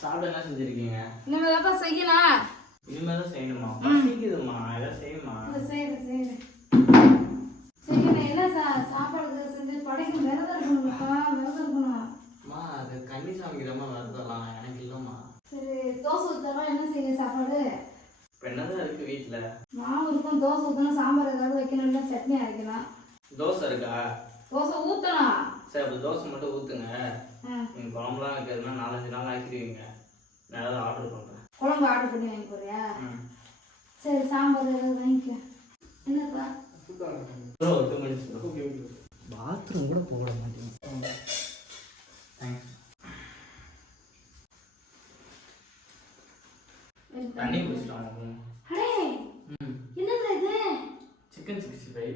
சாப்பிட என்ன செஞ்சிருக்கீங்க? இனிமேல் தான் செய்யலாம். இனிமேல் தான் செய்யணுமா? பசிக்குதுமா, எல்லாம் செய்யுமா? செய்யணும். என்ன சாப்பாடு செஞ்சு படைக்கும் விரதம் இருக்கணும்ப்பா, விரதம் இருக்கணும். அம்மா அது கன்னி சாமிக்கிறமா விரதம்லாம் எனக்கு இல்லைம்மா. சரி தோசை ஊற்றவா என்ன செய்ய சாப்பாடு? இப்போ என்னதான் இருக்கு வீட்டில்? மாவு இருக்கும், தோசை ஊற்றணும், சாம்பார் ஏதாவது வைக்கணும்னா சட்னி அரைக்கலாம். தோசை இருக்கா? தோசை ஊற்றணும். சரி அப்போ தோசை மட்டும் ஊற்றுங்க. நீங்கள் குழம்புலாம் வைக்கிறதுனா 4-5 நாள் ஆக்கிடுவீங்க. நான் ஏதாவது ஆர்டர் பண்ணுறேன். குழம்பு ஆர்டர் பண்ணி வாங்கி போறியா? சரி சாம்பார் ஏதாவது வாங்கிக்க. என்னப்பா bro 2 minutes bro. Okay bathroom கூட போட மாட்டேங்க. தேங்க்ஸ். தண்ணி குடிச்சிட்டாங்க. அடே என்னது இது? சிக்கன் 65.